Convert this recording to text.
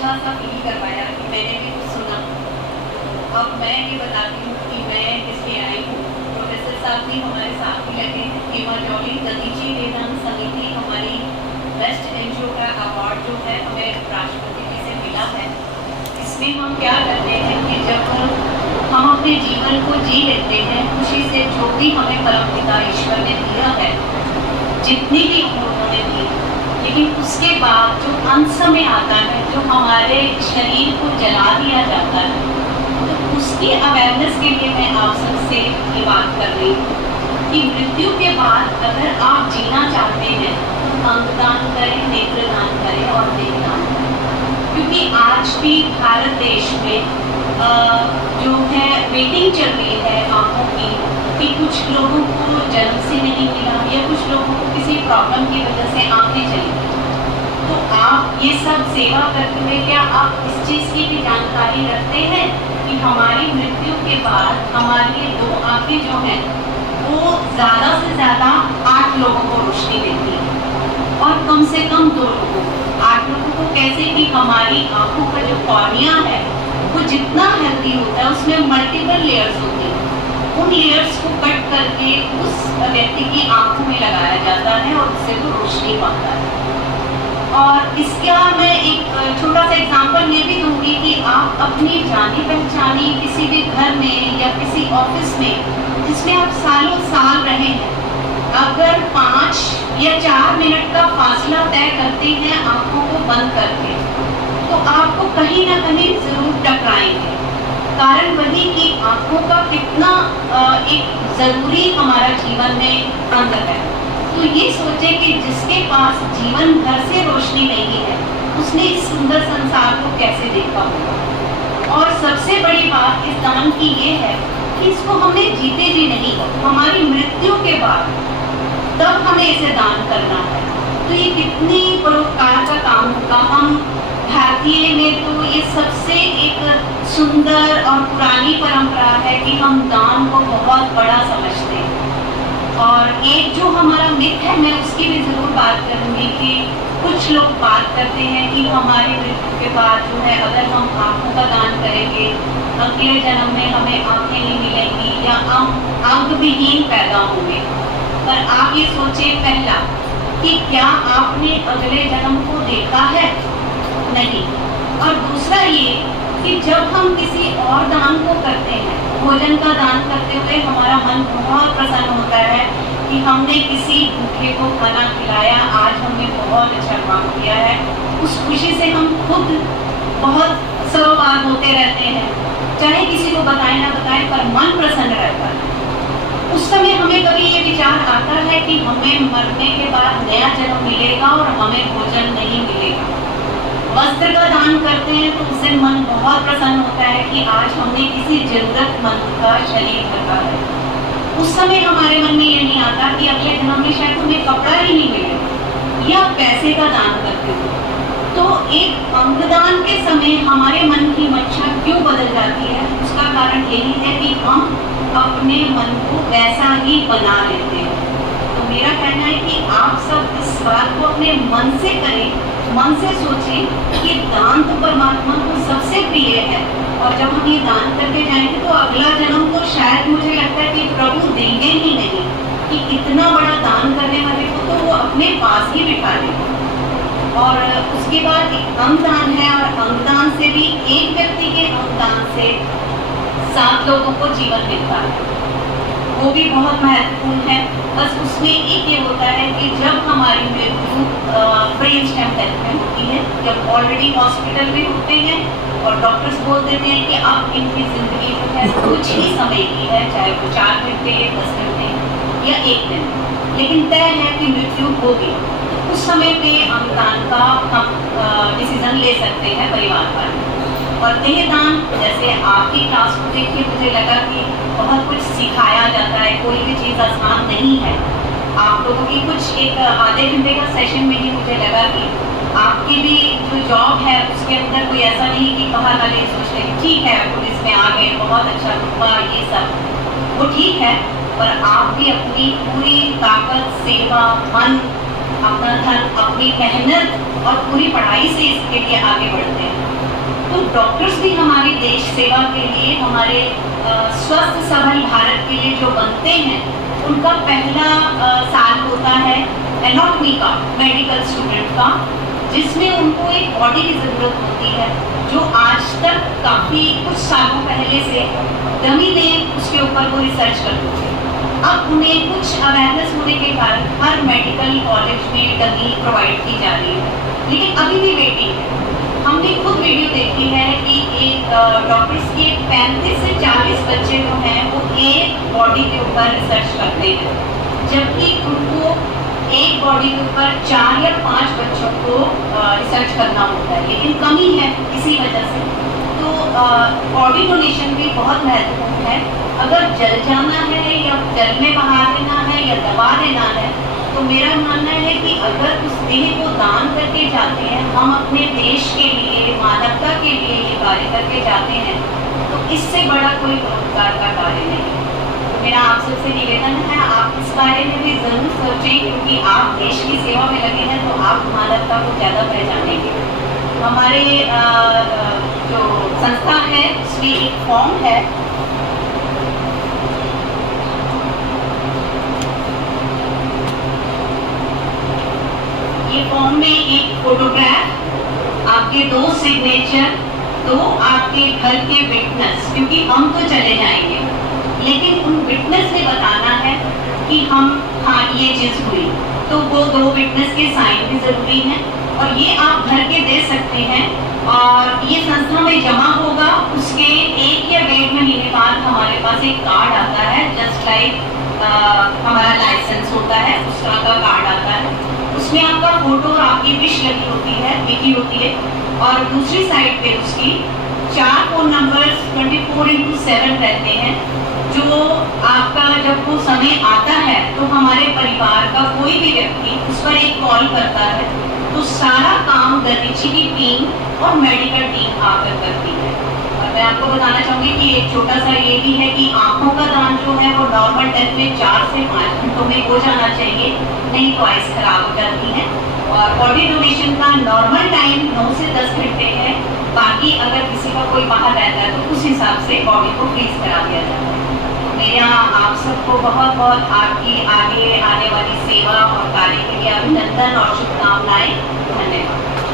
अच्छा सा फील करवाया कि मैंने भी कुछ सुना। अब मैं ये बताती हूँ कि मैं इसलिए आई हूँ। प्रोफेसर साहब भी हमारे साथ ही लगे हैं। हेमा जॉली दधीची वेदांत समिति हमारी बेस्ट एनजीओ का अवार्ड जो है हमें राष्ट्रपति जी से मिला है। इसमें हम क्या करते हैं कि जब हम अपने जीवन को जी लेते हैं खुशी से, जो भी हमें परमपिता ईश्वर ने दिया है, जितनी भी उम्र उन्होंने दी, लेकिन उसके बाद जो अंत समय आता है, जो हमारे शरीर को जला दिया जाता है, तो उसकी अवेयरनेस के लिए मैं आप सबसे ये बात कर रही हूँ कि मृत्यु के बाद अगर आप जीना चाहते हैं तो अंगदान करें, नेत्रदान करें और देहदान करें। क्योंकि आज भी भारत देश में जो है वेटिंग चल रही है आंखों की, कि कुछ लोगों को जन्म से नहीं मिला या कुछ लोगों को किसी प्रॉब्लम की वजह से आंखें चली गई। तो आप ये सब सेवा करते हुए क्या आप इस चीज़ की भी जानकारी रखते हैं कि हमारी मृत्यु के बाद हमारी ये दो आंखें जो हैं वो ज़्यादा से ज़्यादा 8 लोगों को रोशनी देती है और कम से कम 2 लोगों को। 8 लोगों को कैसे कि हमारी आंखों का जो कॉर्निया है वो जितना हेल्दी होता है उसमें मल्टीपल लेयर्स होती हैं। उन लेयर्स को कट करके उस व्यक्ति की आंखों में लगाया जाता है और उससे वो रोशनी पाता है। और इसका मैं एक छोटा सा एग्जांपल ये भी दूंगी कि आप अपनी जानी पहचानी किसी भी घर में या किसी ऑफिस में जिसमें आप सालों साल रहे हैं, अगर 5 या 4 मिनट का फासला तय करते हैं आंखों को बंद करके, तो आपको कहीं ना कहीं जरूर टकराएंगे। कारण वही कि आंखों का कितना एक ज़रूरी हमारा जीवन में अंग है। तो ये सोचे कि जिसके पास जीवन भर से रोशनी नहीं है उसने इस सुंदर संसार को कैसे देखा होगा। और सबसे बड़ी बात इस दान की ये है कि इसको हमने जीते जी नहीं, हमारी मृत्यु के बाद तब हमें इसे दान करना है। तो ये कितनी परोपकार का काम होगा। हम भारतीय में तो ये सबसे एक सुंदर और पुरानी परंपरा है कि हम दान को बहुत बड़ा समझते हैं। और एक जो हमारा मिथ है, मैं उसकी भी ज़रूर बात करूँगी कि कुछ लोग बात करते हैं कि हमारी मृत्यु के बाद जो है अगर हम आँखों का दान करेंगे अगले जन्म में हमें आँखें नहीं मिलेंगी या हम अंग विहीन पैदा होंगे। पर आप ये सोचें पहला कि क्या आपने अगले जन्म को देखा है? नहीं। और दूसरा ये कि जब हम किसी और दान को करते हैं, भोजन का दान करते हुए हमारा मन बहुत प्रसन्न होता है कि हमने किसी भूखे को खाना खिलाया, आज हमने बहुत अच्छा काम किया है। उस खुशी से हम खुद बहुत सरोबार होते रहते हैं, चाहे किसी को बताएं ना बताएं पर मन प्रसन्न रहता है। उस समय हमें कभी ये विचार आता है कि हमें मरने के बाद नया जन्म मिलेगा और हमें भोजन नहीं मिलेगा। वस्त्र का दान करते हैं तो उससे मन बहुत प्रसन्न होता है कि आज हमने किसी जरूरतमंद का शरीर ढका है। उस समय हमारे मन में ये नहीं आता कि अगले जन्म में शायद हमें कपड़ा ही नहीं मिलेगा। या पैसे का दान करते हो तो एक अंगदान के समय हमारे मन की मच्छा क्यों बदल जाती है? उसका कारण यही है कि हम अपने मन को वैसा ही बना लेते हैं। तो मेरा कहना है कि आप सब इस बात को अपने मन से करें, मन से सोचें कि दान तो परमात्मा को सबसे प्रिय है और जब हम ये दान करके जाएंगे तो अगला जन्म तो शायद मुझे लगता है कि प्रभु देंगे ही नहीं, कि इतना बड़ा दान करने वाले को तो वो अपने पास ही बिठा लेंगे। और उसके बाद एक अंगदान है और अंगदान से भी एक व्यक्ति के अंगदान से 7 लोगों को जीवन मिलता है, वो भी बहुत महत्वपूर्ण है। बस उसमें एक ये होता है कि जब हमारी मृत्यु ब्रेन स्टेम डेथ में होती है, जब ऑलरेडी हॉस्पिटल में होते हैं और डॉक्टर्स बोल देते हैं कि अब इनकी ज़िंदगी जो है कुछ ही समय की है, चाहे वो 4 घंटे 10 घंटे या 1 दिन, लेकिन तय है कि मृत्यु होगी। उस समय पे अंगदान का हम डिसीजन ले सकते हैं परिवार वाले। और देहदान, जैसे आपकी क्लास को देख के मुझे लगा कि बहुत कुछ सिखाया जाता है, कोई भी चीज़ आसान नहीं है। आप लोगों की कुछ एक आधे घंटे का सेशन में ही मुझे लगा कि आपकी भी जो जॉब है उसके अंदर कोई ऐसा नहीं कि बाहर वाले सोच रहे ठीक है पुलिस में आ गए, बहुत अच्छा रुतबा, ये सब वो ठीक है, पर आप भी अपनी पूरी ताकत, सेवा, मन, अपना धन, अपनी मेहनत और पूरी पढ़ाई से इसके लिए आगे बढ़ते हैं। तो डॉक्टर्स भी हमारी देश सेवा के लिए, हमारे स्वस्थ सबल भारत के लिए जो बनते हैं, उनका पहला साल होता है एनाटॉमी का, मेडिकल स्टूडेंट का, जिसमें उनको एक बॉडी की ज़रूरत होती है, जो आज तक काफ़ी कुछ सालों पहले से डमी ने उसके ऊपर वो रिसर्च करते थे। अब उन्हें कुछ अवेयरनेस होने के कारण हर मेडिकल कॉलेज में डमी प्रोवाइड की जा रही है, लेकिन अभी भी वेटिंग है। हमने खुद वीडियो देखी है कि एक डॉक्टर्स के 35 से 40 बच्चे जो हैं वो एक बॉडी के ऊपर रिसर्च करते हैं, जबकि उनको एक बॉडी के ऊपर 4 या 5 बच्चों को रिसर्च करना होता है, लेकिन कमी है इसी वजह से। तो बॉडी डोनेशन भी बहुत महत्वपूर्ण है। अगर जल जाना है या जल में बहा देना है या दबा देना है, तो मेरा मानना है कि अगर उस देह को दान करके जाते हैं, हम अपने देश के लिए, मानवता के लिए ये कार्य करके जाते हैं, तो इससे बड़ा कोई उपकार का कार्य नहीं है। तो मेरा आप सबसे निवेदन है, आप इस बारे में भी ज़रूर सोचें, क्योंकि आप देश की सेवा में लगे हैं, तो आप मानवता को ज़्यादा पहचानेंगे। हमारे जो संस्था है उसमें एक फॉर्म है, ये फॉर्म में एक फोटोग्राफ, आपके 2 सिग्नेचर, 2 आपके घर के विटनेस, क्योंकि हम तो चले जाएंगे, लेकिन उन विटनेस ने बताना है कि हाँ ये चीज़ हुई, तो वो 2 विटनेस के साइन भी ज़रूरी हैं, और ये आप घर के दे सकते हैं, और ये संस्था में जमा होगा। उसके 1 या 1.5 महीने बाद हमारे पास एक कार्ड आता है, जस्ट लाइक हमारा लाइसेंस होता है, उस तरह का कार्ड आता है। उसमें आपका फोटो और आपकी विश लगी होती है, लिखी होती है, और दूसरी साइड पे उसकी 4 फ़ोन नंबर्स 24x7 रहते हैं, जो आपका जब वो समय आता है तो हमारे परिवार का कोई भी व्यक्ति उस पर एक कॉल करता है, तो सारा काम दरीची की टीम और मेडिकल टीम आकर करती है। और मैं आपको बताना चाहूँगी कि एक छोटा सा ये भी है कि आँखों का दान जो है वो नॉर्मल डेथ में 4 से 5 घंटों में हो जाना चाहिए, नहीं तो आइस खराब हो जाती है। और बॉडी डोनेशन का नॉर्मल टाइम 9 से 10 घंटे है, बाकी अगर किसी का कोई बाहर रहता है तो उस हिसाब से बॉडी को फ्रीज करा दिया जाता है। मेरा आप सबको बहुत बहुत आपकी आगे आने वाली सेवा और कार्य के लिए अभिनंदन और शुभकामनाएं। धन्यवाद।